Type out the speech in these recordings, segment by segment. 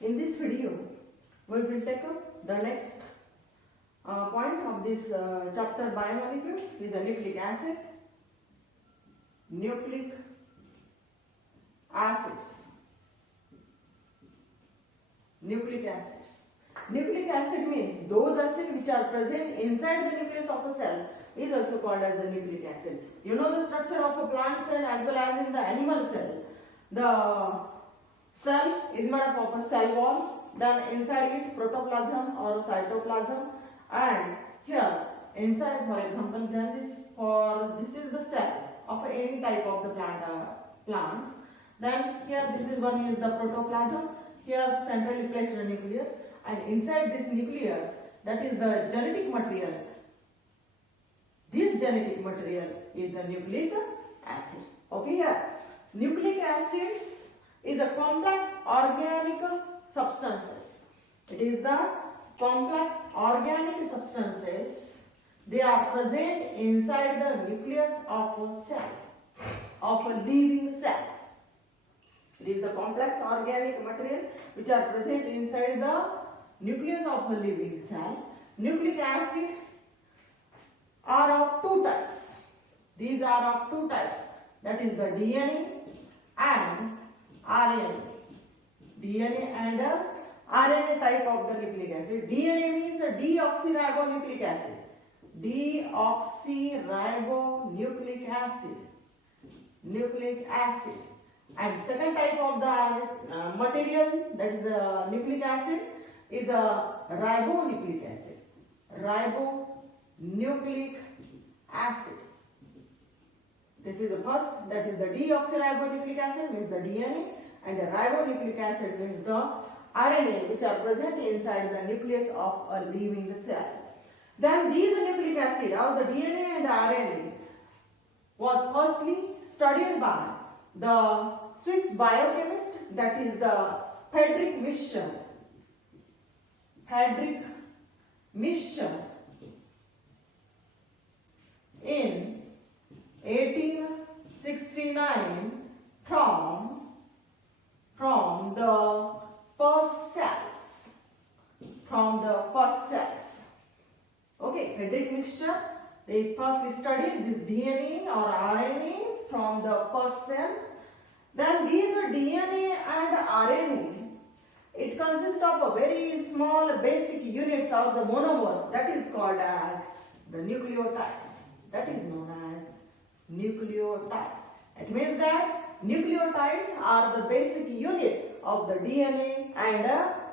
In this video, we will take up the next point of this chapter biomolecules with the nucleic acid, nucleic acids. Nucleic acids. Nucleic acid means those acids which are present inside the nucleus of a cell is also called as the nucleic acid. You know the structure of a plant cell as well as in the animal cell. The cell is made up of a cell wall, then inside it protoplasm or cytoplasm, and here inside, for example, then this is the cell of any type of the plants. Then here this is one is the protoplasm. Here centrally placed the nucleus, and inside this nucleus, that is the genetic material. This genetic material is a nucleic acid. Okay, here nucleic acids is a complex organic substances. It is the complex organic substances. They are present inside the nucleus of a cell, of a living cell. It is the complex organic material which are present inside the nucleus of a living cell. Nucleic acid are of two types. These are of two types. That is the DNA and RNA. DNA and RNA type of the nucleic acid. DNA means a deoxyribonucleic acid. Deoxyribonucleic acid. Nucleic acid. And second type of the material, that is the nucleic acid, is a ribonucleic acid. Ribonucleic acid. This is the first, that is the deoxyribonucleic acid means the DNA, and the ribonucleic acid means the RNA which are present inside the nucleus of a living cell. Then these nucleic acid of the DNA and the RNA was firstly studied by the Swiss biochemist, that is the Friedrich Miescher. Friedrich Miescher in 1869 from the first cells. Okay, Friedrich Miescher, they firstly studied this DNA or RNAs from the first cells. Then these DNA and RNA, it consists of a very small basic units of the monomers, that is called as the nucleotides. That is known as nucleotides. It means that nucleotides are the basic unit of the DNA and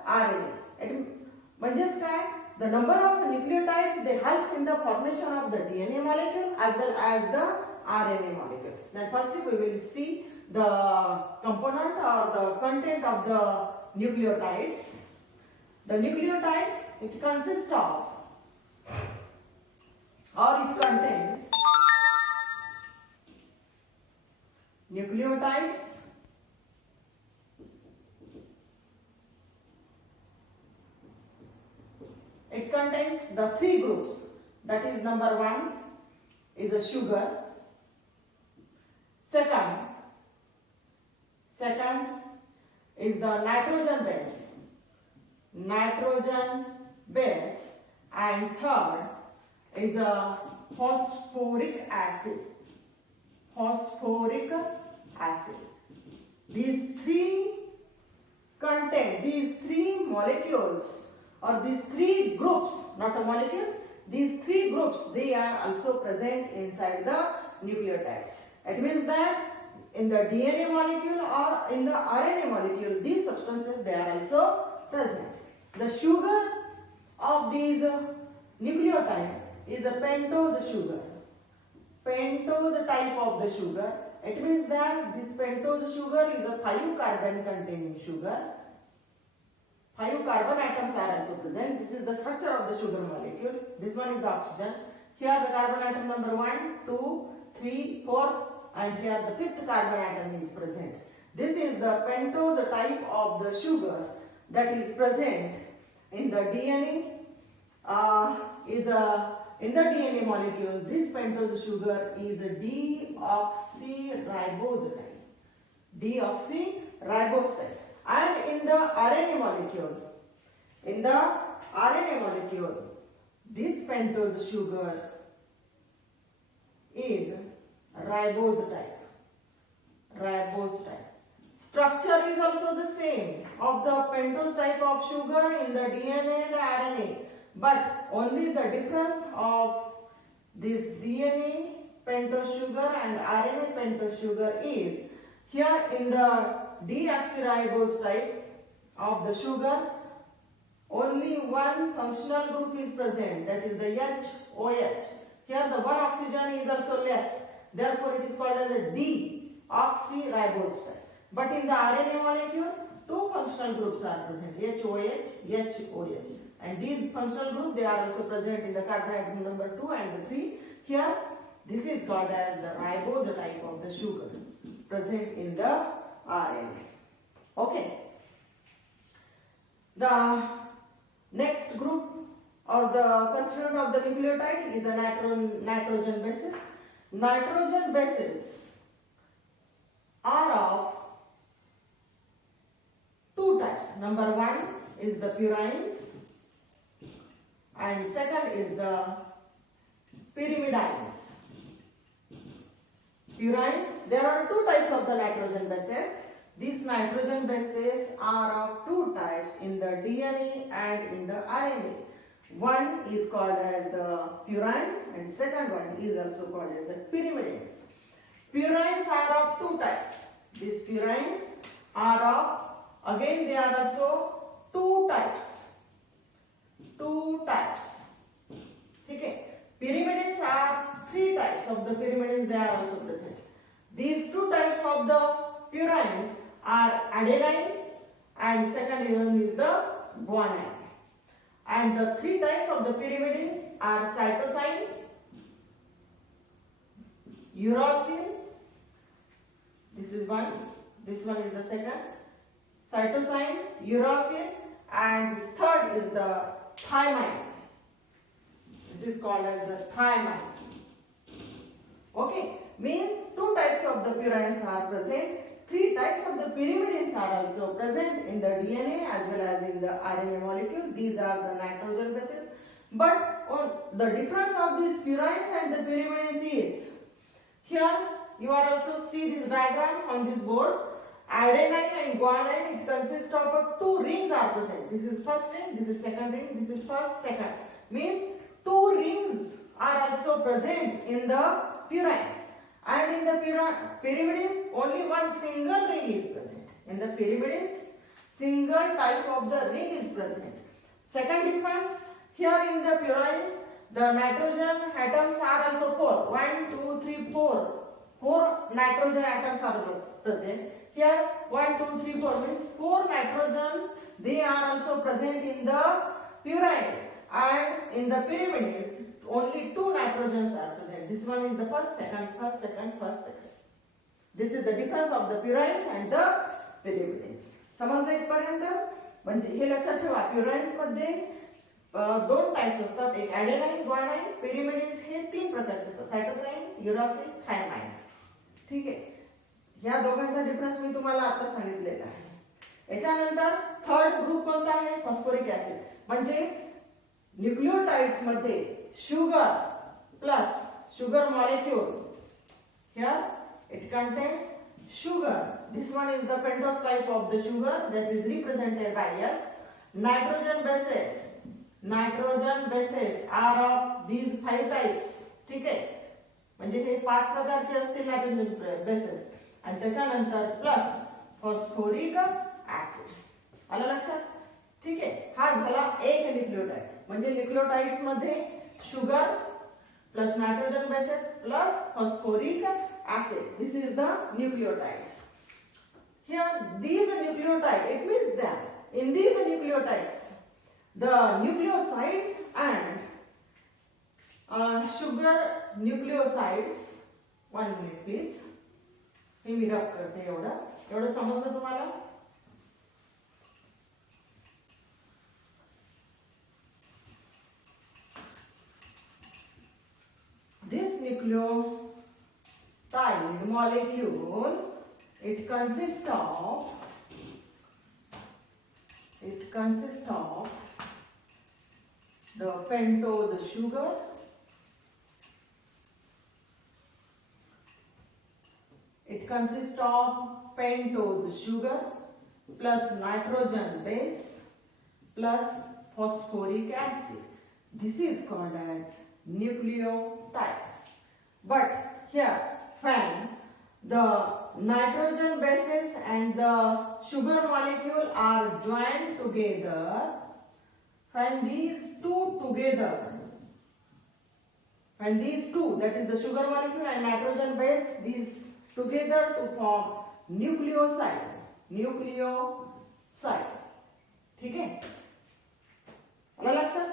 RNA. म्हणजेच काय? The number of the nucleotides, they helps in the formation of the DNA molecule as well as the RNA molecule. Then firstly we will see the component or the content of the nucleotides. The nucleotides, it consists of or it contains nucleotides, it contains the three groups. That is, number one is a sugar. Second is the nitrogen base, and third is a phosphoric acid. These three molecules or these three groups, not the molecules, these three groups, they are also present inside the nucleotides. It means that in the DNA molecule or in the RNA molecule, these substances, they are also present. The sugar of these nucleotide is a pentose sugar. Pentose type of the sugar. It means that this pentose sugar is a 5 carbon containing sugar. 5 carbon atoms are also present. This is the structure of the sugar molecule. This one is the oxygen. Here the carbon atom number 1, 2, 3, 4, and here the 5th carbon atom is present. This is the pentose type of the sugar that is present in the DNA. In the DNA molecule, this pentose sugar is a deoxyribose type. And in the the RNA molecule, this pentose sugar is ribose type. Structure is also the same of the pentose type of sugar in the DNA and RNA, but only the difference of this DNA pentose sugar and RNA pentose sugar is here in the deoxyribose type of the sugar, only one functional group is present, that is the OH. Here the one oxygen is also less, therefore it is called as a deoxyribose type. But in the RNA molecule, two functional groups are present, HOH. And these functional groups, they are also present in the carbon atom number 2 and the 3. Here, this is called as the ribose type of the sugar present in the RNA. Okay. The next group or the constituent of the nucleotide is the nitrogen bases. Nitrogen bases are of two types. Number one is the purines and second is the pyrimidines. Purines, there are two types of the nitrogen bases. These nitrogen bases are of two types in the DNA and in the RNA. One is called as the purines and second one is also called as the pyrimidines. Purines are of two types. These purines are of, again they are also two types. Okay. Pyrimidines are three types of the pyrimidines, they are also present. These two types of the purines are adenine and second one is the guanine. And the three types of the pyrimidines are cytosine, uracil, this is one is the second, cytosine, uracil, and this third is the thymine. This is called as the thymine. Okay, means two types of the purines are present. Three types of the pyrimidines are also present in the DNA as well as in the RNA molecule. These are the nitrogen bases. But the difference of these purines and the pyrimidines is, here you are also see this diagram on this board. Adenine and guanine, it consists of two rings are present. This is first ring, this is second ring, this is first, second. Means two rings are also present in the purines. And in the pyrimidines, only one single ring is present. In the pyrimidines, single type of the ring is present. Second difference, here in the purines, the nitrogen atoms are also 4. 1, 2, 3, 4. 4 nitrogen atoms are present. Here 1, 2, 3, 4 means 4 nitrogen, they are also present in the purines. And in the pyrimidines, only 2 nitrogens are present. This one is the first, second. This is the difference of the purines and the pyrimidines. समजलं इथपर्यंत? म्हणजे हे लक्षात ठेवा, प्युराइन्स मध्ये दोन types असतात, एक ॲडेनाइन, guanine. pyrimidines हे तीन प्रकारचे असतात, सायटोसाइन, युरासिल, थायमाइन. ठीक आहे. या दोघांचा डिफरन्स मी तुम्हाला आता सांगितलेला आहे. याच्यानंतर थर्ड ग्रुप कोणता आहे? Phosphoric acid. म्हणजे न्यूक्लियोटाइड्स मध्ये sugar plus sugar molecule. Here it contains sugar. This one is the pentose type of the sugar that is represented by S. Nitrogen bases. Nitrogen bases are of these 5 types. ठीक आहे. म्हणजे हे 5 प्रकारचे असतील nitrogen bases. आणि त्याच्यानंतर plus phosphoric acid. आलं लक्षात? ठीक आहे. हा झाला एक न्यूक्लियोटाइड. म्हणजे न्यूक्लियोटाइड्स मध्ये sugar plus nitrogen bases plus phosphoric acid. This is the nucleotides. Here these nucleotides, it means that in these nucleotides the nucleosides and sugar nucleosides, 1 minute please, हे मी रब करते. एवढं समजलं तुम्हाला? This nucleotide molecule, it consists of It consists of the pentose sugar, it consists of pentose sugar plus nitrogen base plus phosphoric acid. This is called as nucleotide. But here, when the nitrogen bases and the sugar molecule are joined together, when these two together, when these two, that is the sugar molecule and nitrogen base, these together to form nucleoside. nucleoside. ठीक है, आलं लक्षात?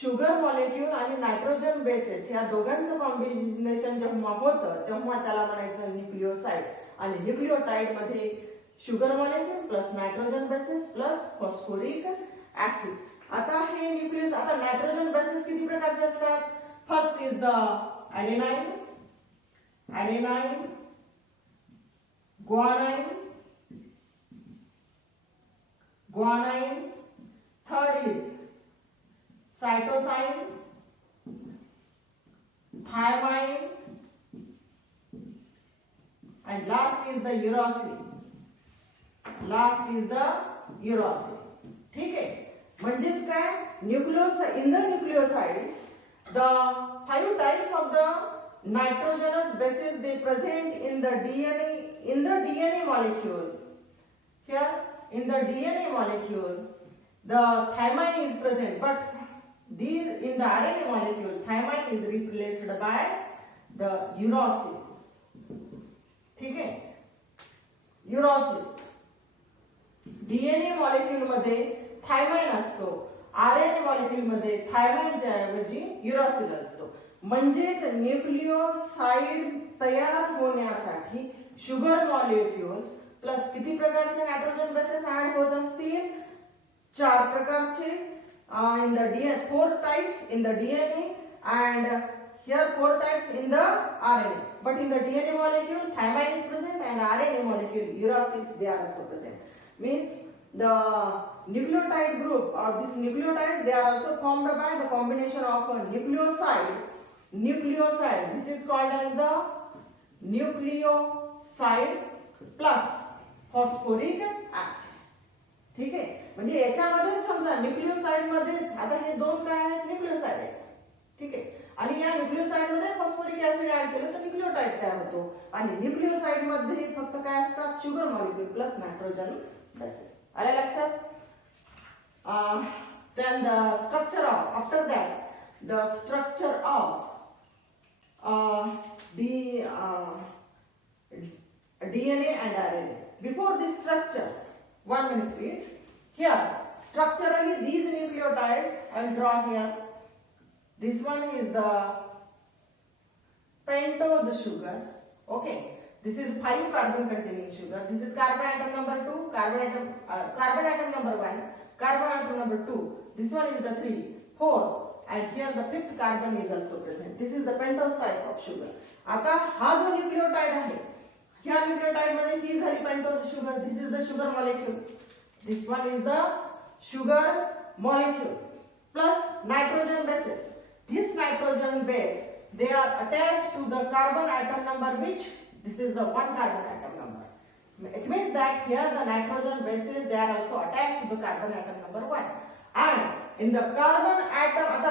Sugar molecule आणि nitrogen bases या दोघांचं combination जेव्हा होतं तेव्हा त्याला म्हणायचं न्यूक्लिओसाइड. आणि न्यूक्लिओटाइड मध्ये sugar molecule plus nitrogen bases plus phosphoric acid. आता हे न्यूक्लियस, आता नायट्रोजन बेसेस किती प्रकारचे असतात? First is the adenine, guanine. Third is cytosine, thymine, and last is the uracil. ठीक आहे, म्हणजेच काय, in the nucleosides the 5 types of the nitrogenous bases they present in the DNA molecule. Here in the DNA molecule the thymine is present, but these in the RNA molecule thymine is replaced by the uracil. ठीक आहे, uracil DNA molecule मध्ये thiamine असतो, RNA molecule मध्ये थायमाइनच्या ऐवजी uracil असतो. म्हणजेच न्यूक्लिओसाइड तयार होण्यासाठी शुगर मॉलिक्युल्स प्लस किती प्रकारचे नायट्रोजन बेसेस ऍड होत असतील? 4 प्रकारचे. In the DNA, 4 types in the DNA, and here 4 types in the RNA. But in the DNA molecule, thymine is present, and RNA molecule, uracils, they are also present. Means the nucleotide group or these nucleotides, they are also formed by the combination of a nucleoside. This is called as the nucleoside plus phosphoric acid. ठीक आहे, म्हणजे याच्यामध्ये समजा न्यूक्लिओसाइड मध्ये आता हे दोन काय आहेत? न्यूक्लिओसाइड आहेत. ठीक आहे, आणि या न्यूक्लिओसाइड मध्ये फॉस्फोरिक ऍसिड ऍड केलं तर न्यूक्लिओटाइड तयार होतो. आणि न्यूक्लिओसाइड मध्ये फक्त काय असतात? Sugar molecule plus nitrogen bases. आले लक्षात? Then the structure of, after that the structure of the DNA and RNA. Before this structure, 1 minute please. Here, structurally these nucleotides I will draw here. This one is the pentose sugar. Okay, this is 5 carbon containing sugar. This is carbon atom number 2, carbon atom number 1, carbon atom number 2. This one is the 3, 4, and here the 5th carbon is also present. This is the pentose type of sugar. आता हा जो nucleotide आहे, ह्या nucleotide मध्ये ही झाली pentose sugar. This is the sugar molecule. This one is the sugar molecule plus nitrogen bases. This nitrogen base, they are attached to the carbon atom number which? This is the 1 carbon atom number. It means that here the nitrogen bases, they are also attached to the carbon atom number 1. And in the carbon atom, आता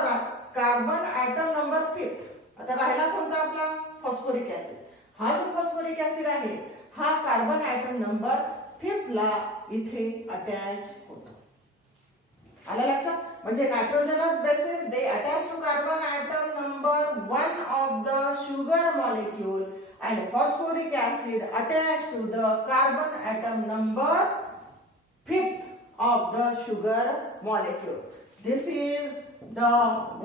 carbon atom number 5th, आता राहिला कोणता आपला? Phosphoric acid. हा जो phosphoric acid आहे हा carbon atom number 5th ला इथे अटॅच होतो. आलं लक्षात? म्हणजे nitrogenous bases they attach to carbon atom number 1 of the sugar molecule and phosphoric acid attached to the carbon atom number 5th of the sugar molecule. This is the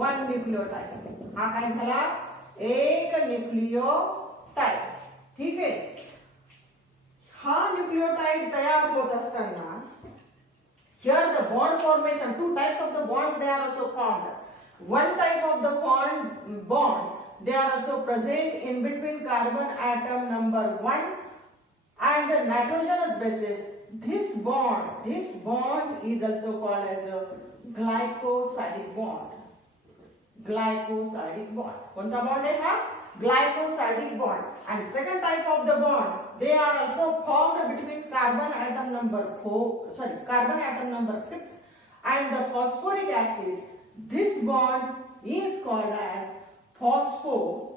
one nucleotide. हा काय झाला? एक nucleotide. ठीक आहे, हा nucleotide तयार होत असताना here the bond formation, 2 types of the bonds they are also formed. One type of the bond they are also present in between carbon atom number 1 and the nitrogenous bases. this bond is also called as a glycosidic bond. Glycosidic bond. कोणता bond आहे हा? Glycosidic bond. And second type of the bond, they are also formed between carbon atom number 5 and the phosphoric acid. This bond is called as phospho.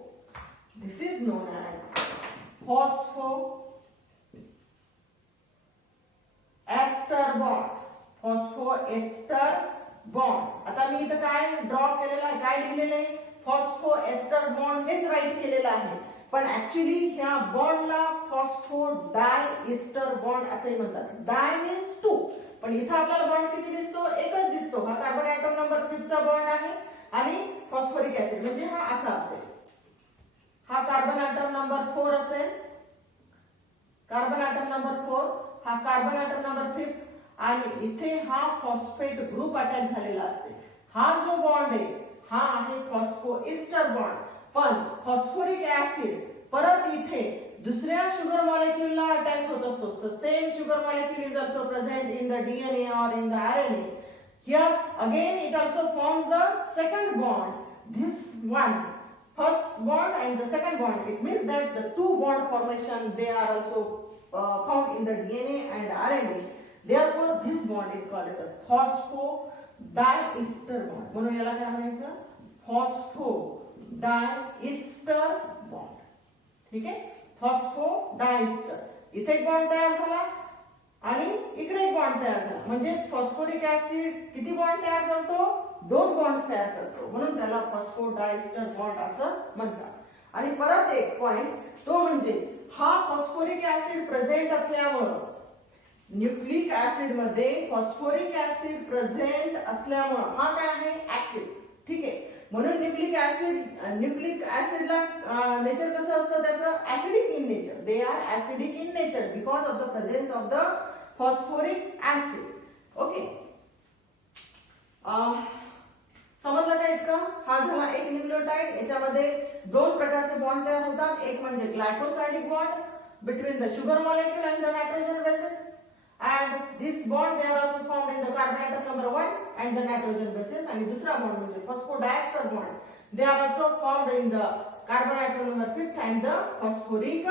This is known as phosphoester bond. Phosphoester bond. आता मी इथं काय draw केलेलं आहे, काय लिहिलेलं आहे? Phosphoester bond हेच right केलेलं आहे. पण ऍक्च्युली ह्या बॉन्डला फॉस्फोडायइस्टर बॉन्ड असे म्हणतात. डाय मीन्स 2, पण इथं आपल्याला बॉन्ड किती दिसतो? एकच दिसतो. हा कार्बन ऍटम नंबर 5 चा बॉन्ड आहे आणि फॉस्फोरिक ऍसिड म्हणजे हा असा असेल. हा कार्बन ऍटम नंबर 4 असेल. कार्बन ऍटम नंबर 4, हा कार्बन ऍटम नंबर 5 आणि इथे हा फॉस्फेट ग्रुप अटॅच झालेला असते. हा जो बॉन्ड आहे हा आहे फॉस्फोएस्टर बॉन्ड. पण फॉस्फोरिक ऍसिड परत इथे दुसऱ्या शुगर मॉलिक्यूलला अटॅच होत असतो. So same sugar molecule is also present in the DNA or in the RNA. Here again it also forms the second bond. This one, first bond and the second bond. It means that the two bond formation they are also found in the DNA and RNA. Therefore this bond is called as a phosphodiester bond. म्हणून याला काय म्हणायचं? phosphodiester bond. ठीक आहे? फॉस्फोडायस्टर. इथे एक bond तयार झाला आणि इकडे एक बॉन्ड तयार झाला. म्हणजे फॉस्फोरिक ऍसिड किती बॉन्ड तयार करतो? 2 बॉन्ड्स तयार करतो. म्हणून त्याला फॉस्फोडायस्टर बॉन्ड असं म्हणतात. आणि परत एक पॉइंट तो म्हणजे हा फॉस्फोरिक ऍसिड प्रेझेंट असल्यामुळे न्यूक्लिक ऍसिड मध्ये फॉस्फोरिक ऍसिड प्रेझेंट असल्यामुळे हा काय आहे? ऍसिड. ठीक आहे? म्हणून न्यूक्लिक ऍसिडला नेचर कसं असतं त्याचं? Acidic in nature. They are acidic in nature because of the presence of the phosphoric acid. Okay, समजलं का इतकं? हा झाला एक न्यूक्लियोटाइड. याच्यामध्ये 2 प्रकारचे बॉन्ड तयार होतात. एक म्हणजे glycosidic bond between the sugar molecule and the nitrogen bases. And this bond they are also found in the carbon atom number 1 and the nitrogen bases. And दूसरा bond म्हणजे phosphodiester bond. They are also found in the carbon atom number 5 and the phosphoric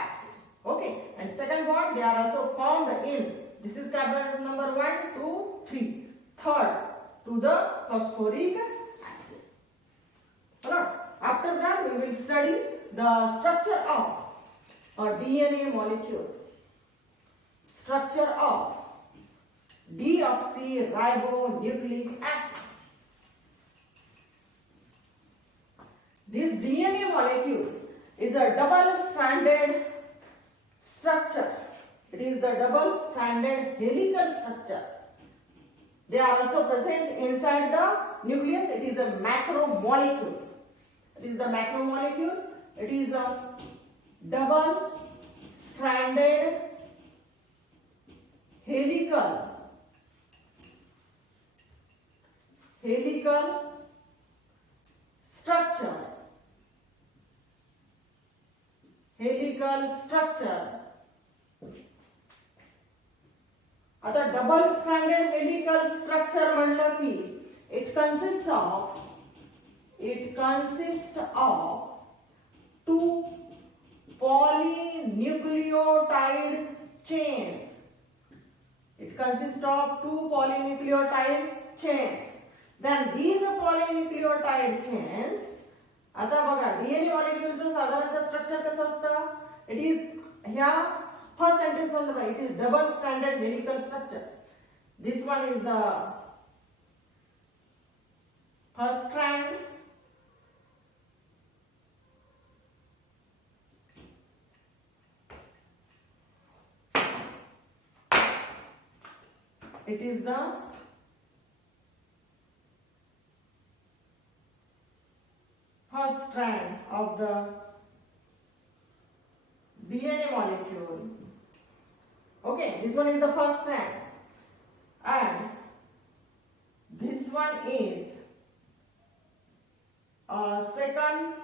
acid. Okay. And second bond they are also found in, this is carbon atom number 1, 2, 3. Third to the phosphoric acid. Alright. After that we will study the structure of a DNA molecule. Structure of deoxyribonucleic acid. This DNA molecule is a double-stranded structure. It is the double-stranded helical structure. They are also present inside the nucleus. It is a macromolecule. It is the macromolecule. It is a double-stranded helical structure. आता double-stranded helical structure म्हणलं की it consists of 2 polynucleotide chains. It consists of 2 polynucleotide chains. Then these polynucleotide chains, आता बघा DNA मॉलिक्यूलचं साधारणतः structure कसं असतं? It is ह्या first sentence मधलं बघा, it is double stranded helical structure. This one is the first strand. It is the first strand of the DNA molecule. Okay, this one is the first strand. And this one is a second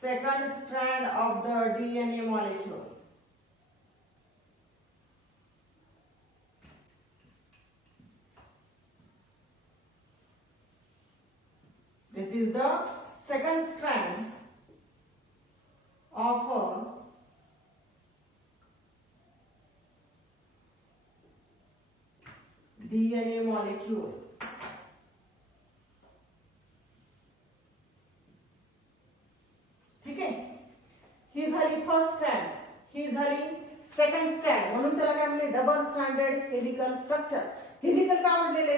second strand of the DNA molecule. This is the second strand of a DNA molecule. ठीक आहे, ही झाली first strand, ही झाली second strand. म्हणून त्याला काय म्हणले, double stranded helical structure. Helical का म्हटलेले,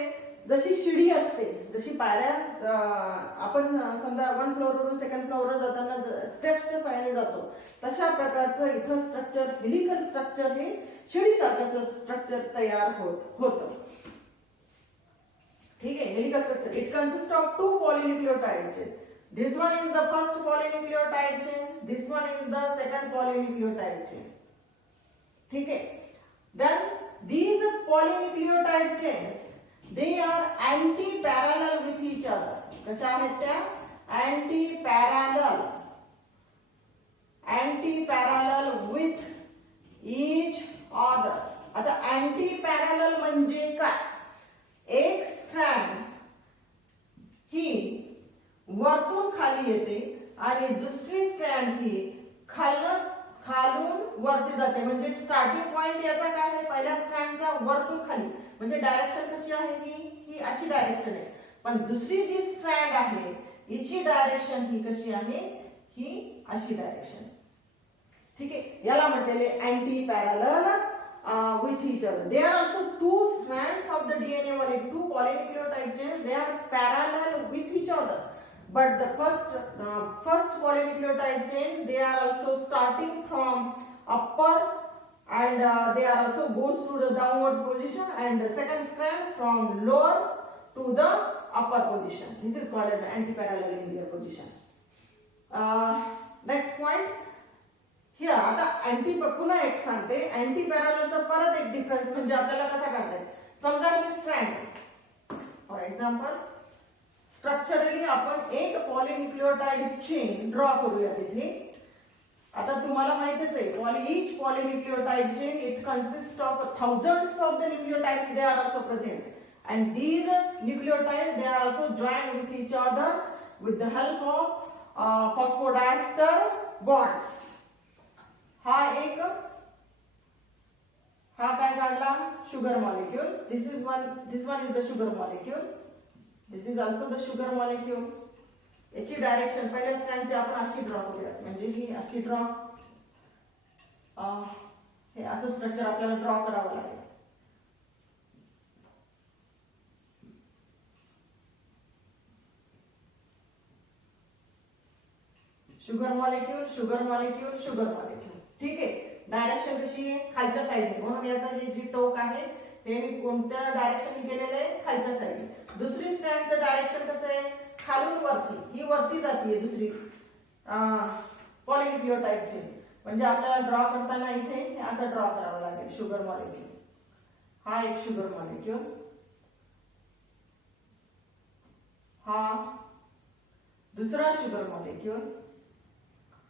जशी शिडी असते, जशी पायऱ्या आपण समजा 1 फ्लोअरवरून सेकंड फ्लोअरवर जाताना स्टेप्सच्या सहाय्याने जातो, तशा प्रकारचं इथं स्ट्रक्चर, हेलिकल स्ट्रक्चर हे शिडीसारखं स्ट्रक्चर तयार होतं. ठीक आहे, helical structure. It consist of 2 polynucleotide chain. This one is the first polynucleotide chain. This one is the second polynucleotide chain. ठीक है. Then these polynucleotide chains, they are anti-parallel with each other. कशा आहेत त्या? Anti-parallel. Anti-parallel with each other. आता anti-parallel म्हणजे काय? एक strand ही वरतून खाली येते आणि दुसरी स्ट्रँड ही खालून वरती जाते. म्हणजे स्टार्टिंग पॉइंट याचा काय आहे, पहिल्या स्ट्रँडचा वरतून खाली, म्हणजे डायरेक्शन कशी आहे, ही अशी डायरेक्शन आहे. पण दुसरी जी स्ट्रँड आहे हिची डायरेक्शन ही कशी आहे, ही अशी डायरेक्शन. ठीक आहे, याला म्हटलेले anti parallel with each other. There are also 2 strands of the DNA molecule, 2 polynucleotide chains. They are parallel with each other. But the first polynucleotide chain, they are also starting from upper and they are also goes to the downward position, and the second strand from lower to the upper position. This is called as anti-parallel in their positions. Next point. here आता anti पुन्हा एक सांगते. Anti पॅरललचा परत एक difference म्हणजे आपल्याला कसा काढताय. समजा ही स्ट्रँड, फॉर एक्झाम्पल स्ट्रक्चरली आपण एक पॉलिन्यूक्लियोटाइड चेन ड्रॉ करूया तिथे. आता तुम्हाला माहितीच आहे, each polynucleotide chain, it consists of thousands of the nucleotides. They are also present, and these nucleotides, they are also joined with each other with the help of phosphodiester bonds. हा काय काढला, sugar molecule. this one is the sugar molecule. this is also the sugar molecule. याची direction पहिल्या स्ट्रँडची आपण अशी draw करूया, म्हणजे ही अशी ड्रॉ, हे असं स्ट्रक्चर आपल्याला ड्रॉ करावं लागेल. Sugar molecule, sugar molecule, sugar molecule. ठीक आहे, डायरेक्शन कशी आहे, खालच्या साईडने. म्हणून याचं हे जी टोक आहे ते मी कोणत्या डायरेक्शनने गेलेलं आहे, खालच्या साईडने. दुसरी स्ट्रँडचं डायरेक्शन कसं आहे, खालून वरती, ही वरती जाते दुसरी पॉलिन्यूक्लियोटाइड चेन. म्हणजे आपल्याला ड्रॉ करताना इथे असं ड्रॉ करावं लागेल. शुगर मॉलिक्यूल, हा एक शुगर मॉलिक्यूल, हा दुसरा शुगर मॉलिक्यूल.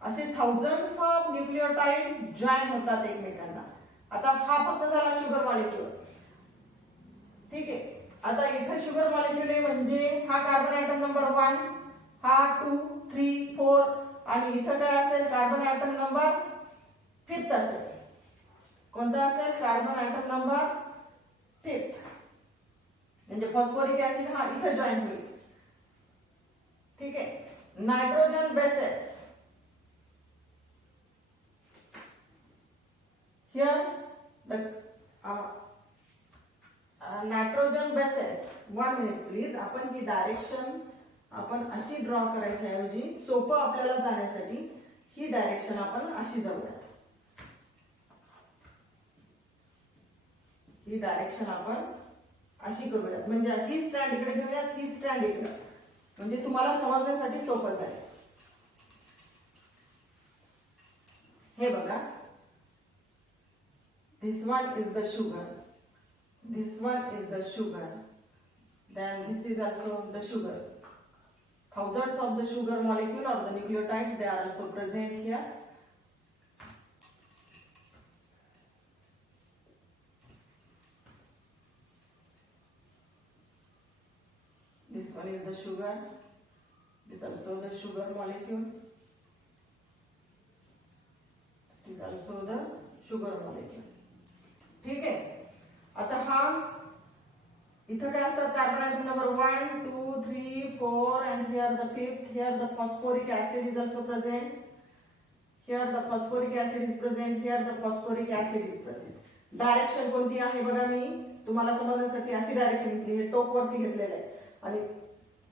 असे थाउजंड्स ऑफ न्यूक्लियोटाइड जॉईन होतात एकमेकांना. आता हा फक्त झाला शुगर मॉलिक्यूल. ठीक आहे, आता इथे शुगर मॉलिक्यूल आहे म्हणजे हा कार्बन ॲटम नंबर 1, हा 2, 3, 4 आणि इथं काय असेल, कार्बन ॲटम नंबर 5 असेल. कोणता असेल, कार्बन ॲटम नंबर 5. म्हणजे फॉस्फोरिक ऍसिड हा इथं जॉईन होईल. ठीक आहे, nitrogen bases. Here the nitrogen bases. 1 minute please. आपण ही डायरेक्शन आपण अशी ड्रॉ करायची ऐवजी सोपं आपल्याला जाण्यासाठी ही डायरेक्शन आपण अशी जाऊया. ही डायरेक्शन आपण अशी करूयात, म्हणजे ही स्ट्रँड इकडे घेऊयात, ही स्ट्रँड इकडे, म्हणजे तुम्हाला समजण्यासाठी सोपं जाईल. हे बघा, this one is the sugar, this one is the sugar, then this is also the sugar. thousands of the sugar molecule or the nucleotides, they are also present here. This one is the sugar. This is also the sugar molecule. It is also the sugar molecule. ठीक आहे. आता हा इथं काय असतात carbon atom number 1 2 3 4 and here the fifth, here the phosphoric acid is also present, here the phosphoric acid is present, here the phosphoric acid is present. Direction कोणती आहे बघा, मी तुम्हाला समजण्यासाठी अशी डायरेक्शन घेतली, हे टोक वरती घेतलेलं आहे आणि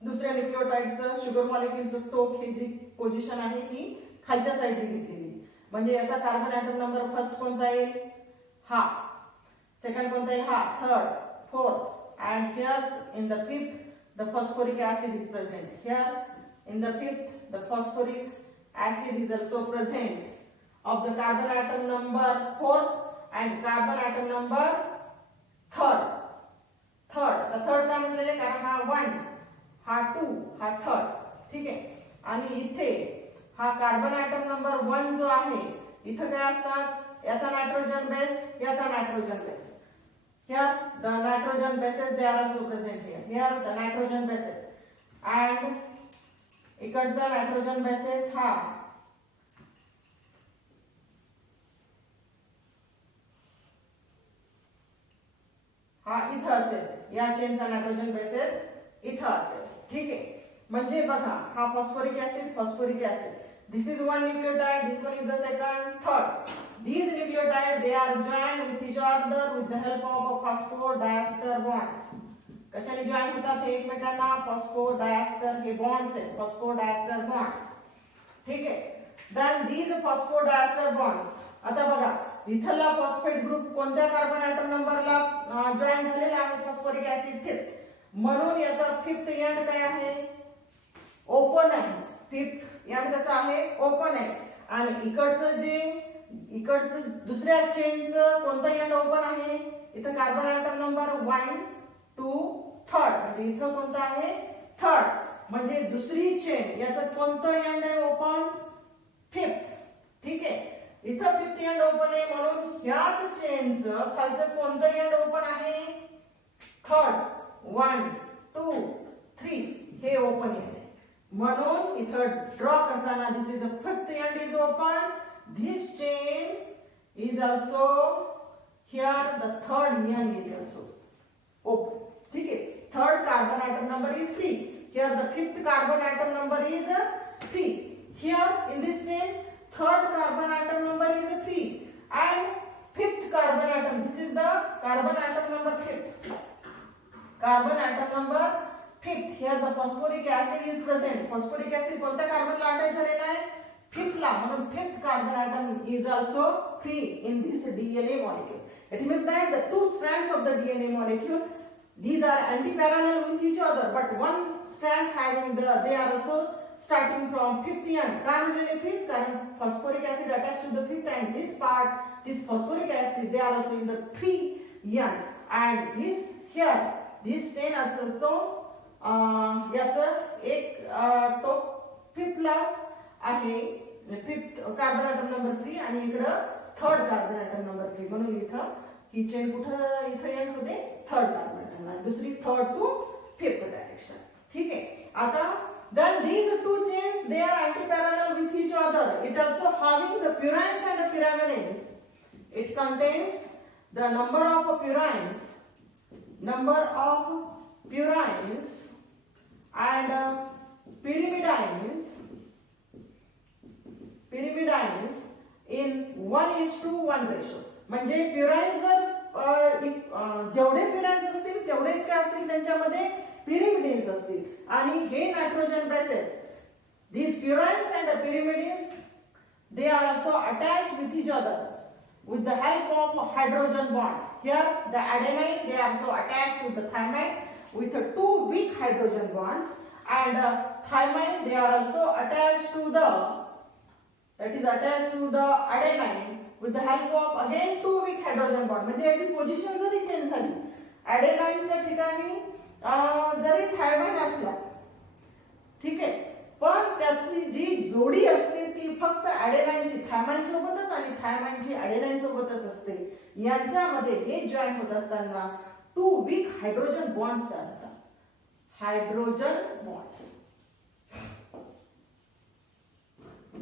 दुसऱ्या न्यूक्लियोटाइडचं शुगर मॉलिक्युलचं टोक ही जी पोझिशन आहे ही खालच्या साईडने घेतलेली. म्हणजे याचा कार्बन ॲटम नंबर फर्स्ट कोणता येईल, हा. सेकंड कोणता आहे, हा. Third, fourth. And here in the fifth, the phosphoric acid is present. Here in the fifth, the phosphoric acid is also present of the carbon atom number 4th and carbon atom number 3rd. The third काय म्हटलेले, कारण हा 1, हा 2, हा 3rd. ठीक आहे. आणि इथे हा कार्बन ॲटम नंबर 1 जो आहे, इथं काय असतात, याचा नायट्रोजन बेस, याचा nitrogen base. Here the nitrogen bases, they are also present here. Here the nitrogen bases and इकडचा nitrogen bases हा इथं असेल, या चेनचा नायट्रोजन बेसेस इथं असेल. ठीक आहे. म्हणजे बघा हा phosphoric acid, this is one nucleotide, this one is the second, third. These nucleotides, they are joined with each other with the help of a phosphodiester bonds. कशाने जॉईन होतात हे एकमेकांना, फॉस्फोडायस्टर हे बॉन्ड्स आहेत, फॉस्फोडायस्टर बॉन्ड्स. ठीक आहे. देन these phosphodiester bonds, आता बघा इथला phosphate group कोणत्या कार्बन ॲटम नंबरला जॉईन झालेला आहे, फॉस्फोरिक ऍसिड फिफ्थ. म्हणून याचा फिफ्थ एंड काय आहे, ओपन आहे. फिफ्थ एंड कसा आहे, ओपन आहे. आणि इकडचं दुसऱ्या चेनचं कोणतं एंड ओपन आहे, इथं कार्बन ॲटम नंबर 1 2 3rd, म्हणजे इथं कोणतं आहे, थर्ड. म्हणजे दुसरी चेन याचं कोणतं एंड आहे, ओपन, फिफ्थ. ठीक आहे. इथं फिफ्थ एंड ओपन आहे, म्हणून ह्याच चेनचं खालचं कोणतं एंड ओपन आहे, थर्ड. 1 2 3 हे ओपन एंड आहे. म्हणून इथं ड्रॉ करताना this is the fifth and is open. This chain is also here, the third end is also open. ठीक है. Third carbon atom number is free. Here the fifth carbon atom number is free. Here in this chain, third carbon atom number is free and fifth carbon atom. This is the carbon atom number 5th. Carbon atom number 5th. Here the phosphoric acid is present. Phosphoric acid कोणत्या कार्बनला attach झालेला आहे, फिफ्थला. म्हणून fifth carbon atom is also free in this DNA molecule. It means that the two strands of the DNA molecule, these are anti-parallel with each other, but one strand having they are also starting from fifth end. काय म्हणलेले fifth, कारण phosphoric acid attached to the fifth and this part, this phosphoric acid, they are also in the 3 end. And this here, this chain also याचं एक टोक फिफ्थला आहे, fifth carbon atom number 3 आणि इकडं third carbon atom number 3. म्हणून इथं ही chain कुठं इथं and होते, थर्ड कार्बन ॲटम आणि दुसरी थर्ड टू फिफ्थ डायरेक्शन. ठीक आहे. आता then these two chains, they are anti-parallel with each other. It also having the purines and the pyrimidines. It contains the number of purines and pyrimidines in 1:1 ratio. म्हणजे प्युराइन्स जर जेवढे प्युराइन्स असतील तेवढेच काय असतील त्यांच्यामध्ये pyrimidines असतील. आणि हे nitrogen bases, these purines and the pyrimidines, they are also attached with each other with the help of hydrogen bonds. Here the adenine, they are also attached with the thymine with 2 weak hydrogen bonds, and thymine, they are also attached to the adenine with the help of again 2 weak hydrogen bond. म्हणजे याची position जरी change झाली, adenine च्या ठिकाणी जरी thiamine असला ठीक आहे. पण त्याची जी जोडी असते ती फक्त ॲडेनाईनची थायमाइन सोबतच आणि थायमाइनची ॲडेनाईन सोबतच असते. यांच्यामध्ये हे जॉईन होत असताना 2 वीक हायड्रोजन बॉन्ड्स तयार होतात. Hydrogen bonds,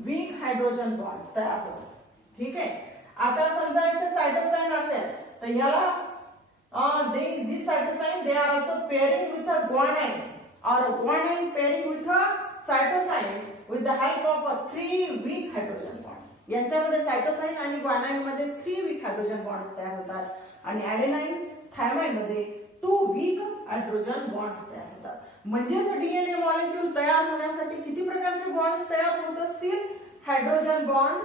weak hydrogen bonds तयार होतात. ठीक आहे. आता समजा इथे सायटोसाइन असेल तर याला this cytosine they are also pairing with a guanine or a guanine pairing with a cytosine with the help of a 3 weak hydrogen bonds. यांच्यामध्ये सायटोसाइन आणि ग्वानाइन मध्ये 3 वीक हायड्रोजन बॉन्ड्स तयार होतात आणि ॲडेनाइन थायमाइन मध्ये 2 वीक हायड्रोजन बॉन्ड्स तयार होतात. म्हणजेच डीएनए मॉलिक्यूल तयार होण्यासाठी किती प्रकारचे बॉन्ड्स तयार होत असतील? Hydrogen bond,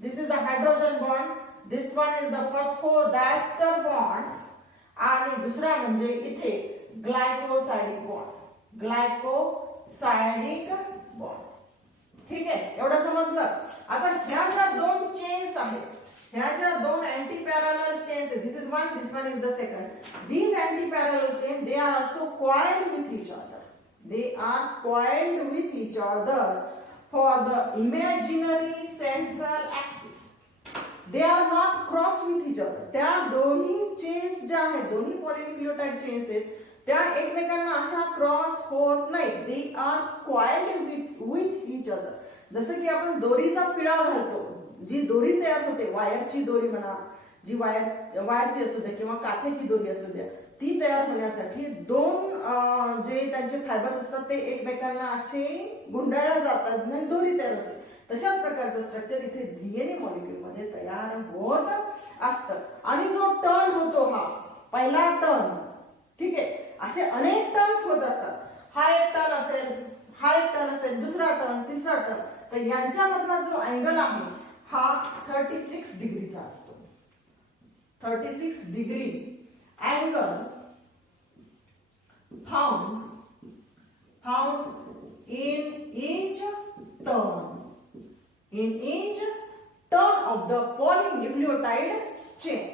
this is the hydrogen bond, this one is the phosphodiester bonds आणि दुसरा म्हणजे इथे ग्लायकोसाइडिक बॉन्ड, ग्लायकोसाइडिक बॉन्ड. ठीक आहे, एवढं समजलं. आता ह्या ज्या दोन चेन्स आहेत, ह्या ज्या दोन अँटी पॅरलल चेन्स आहेत, this is one is the second. These anti parallel chain they are also coiled with each other, they are coiled with each other for the imaginary central axis. They are not cross with each other. त्या दोन्ही chains ज्या आहेत, दोन्ही पॉलिन्यूक्लियोटाइड chains आहेत, त्या एकमेकांना अशा cross होत नाही. They are coiled with each other. जसं की आपण दोरीचा पिळा घालतो, जी दोरी तयार होते, वायरची दोरी म्हणा, जी वायरची असू दे किंवा काथेची दोरी असू द्या, ती तयार होण्यासाठी दोन जे त्यांचे फायबर्स असतात ते एकमेकांना असे गुंडाळले जातात आणि दोरी तयार होते. तशाच प्रकारचं स्ट्रक्चर इथे डीएनए मॉलिक्यूल मध्ये तयार होत असतं. आणि जो टर्न होतो हा पहिला टर्न, ठीक आहे, असे अनेक टर्न्स होत असतात. हा एक टर्न असेल, हा एक टर्न असेल, दुसरा टर्न, तिसरा टर्न. तर यांच्यामधला जो अँगल आहे हा 36 डिग्रीचा असतो. 36 degree angle found in each turn of the polynucleotide chain.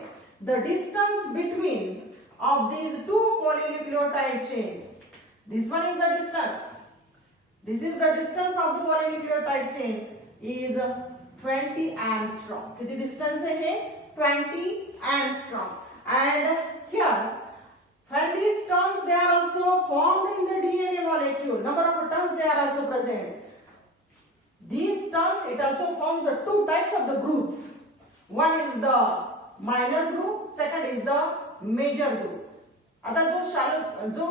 The distance between of these two polynucleotide chain, this one is the distance, this is the distance of the polynucleotide chain is 20 angstrom. किती distance आहे हे? 20 angstrom. And here when these terms they are also formed in the DNA molecule, number of terms they are also present. These terms it also forms the two types of the grooves. One is the minor groove, second is the major groove. आता जो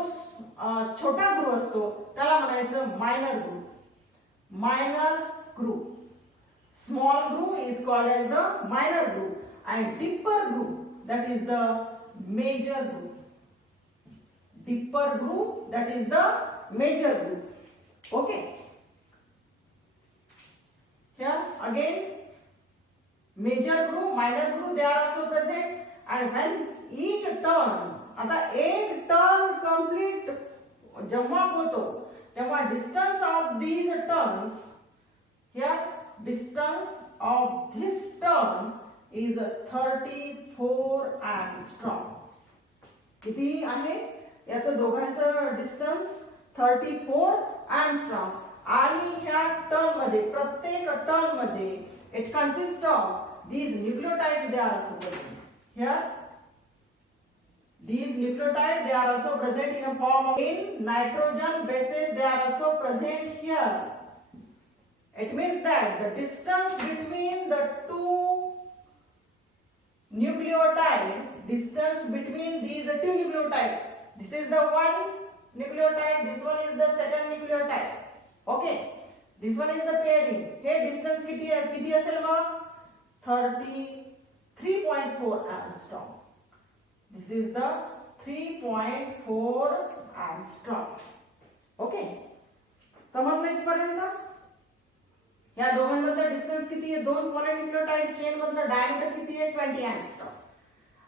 छोटा groove असतो त्याला म्हणायचं minor groove. Minor groove, small groove is called as the minor groove and deeper groove that is the major groove. Deeper groove that is the major groove. Okay. Here again major groove, minor groove they are also present. And when each turn, आता एक turn complete जेव्हा होतो तेव्हा distance of these turns, here distance of this turn is 34 angstrom. किती आहे याचं दोघांचं distance? 34 angstrom. आणि ह्या टर्न मध्ये, प्रत्येक टर्न मध्ये it consist of these nucleotides they are also present. Here these nucleotides they are also present in a form of nitrogen bases, they are also present here. It means that the distance between the two nucleotide, distance between these two nucleotide, this is the one nucleotide, this one is the second nucleotide. Okay, this one is the pairing. Here distance किती असेल मग? 33.4 angstrom. This is the 3.4 angstrom. Okay, समजलं इथपर्यंत? या दोघांमधला distance किती आहे? दोन पॉलिन्यूक्लियोटाइड chain मधलं diameter किती आहे? 20 angstrom.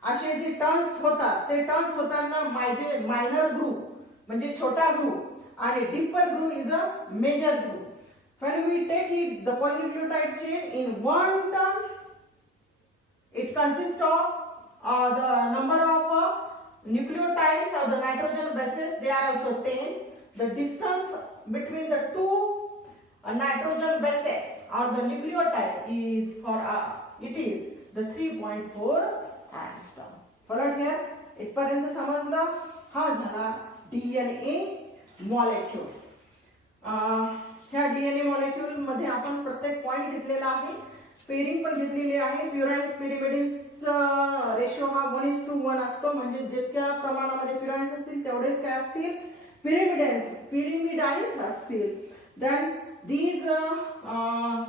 असे जे टर्न्स होतात ते टर्न्स होताना मायनर ग्रूव म्हणजे छोटा ग्रूव आणि deeper groove is a major groove. When we take it the polynucleotide chain in one turn, it consists of the number of nucleotides of the nitrogen bases, they are also 10. The distance between the two nitrogen bases or the nucleotide is it is the 3.4 angstrom. Followed here इथपर्यंत समजलं. हा झाला DNA molecule. ह्या DNA molecule मध्ये आपण प्रत्येक point घेतलेला आहे, पेरिंग पण घेतलेली आहे. प्युराईन्स पिरिमिडिन्स रेशो हा 1:1 असतो, म्हणजे जितक्या प्रमाणामध्ये प्युराईन्स असतील तेवढेच काय असतील पिरिमिडाइन्स असतील. Then these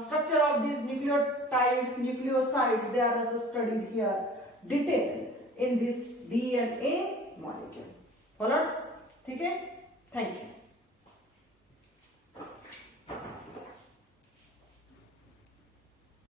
structure of these nucleotides, nucleosides, they are also studied here detailed in this DNA molecule. Followed? ठीक है? Thank you.